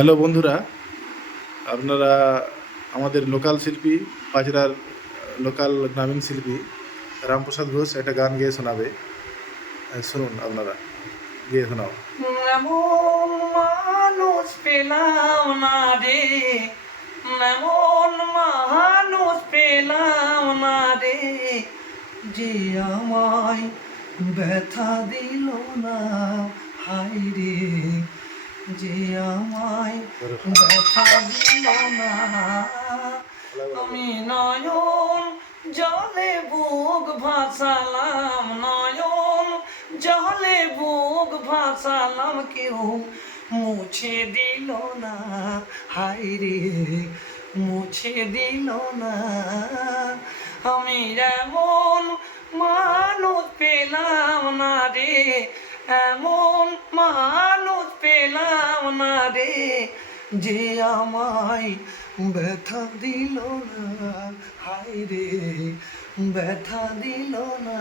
Hello বন্ধুরা, আপনারা আমাদের লোকাল শিল্পী পাজরার লোকাল গ্রামীণ শিল্পী রামপ্রসাদ ঘোষ একটা গান গেয়ে শোনাবে। শুনুন, আপনারা গেয়ে শোনাও। এমন মানুষ পেলাম না রে, এমন মানুষ পেলাম না রে, যে আমায় ব্যথা দিল না। হাই রে, যে আমায় ব্যথা দিল না। আমি নয়ন জলে বুক ভাসালাম, নয়ন জলে বুক ভাসালাম, কেউ মুছে দিল না। হাই রে, মুছে দিল না। আমি এমন মানুষ পেলাম না রে, এমন মানুষ পেলাম না রে, যে আমায় ব্যথা দিল না। হাই রে, ব্যথা দিল না।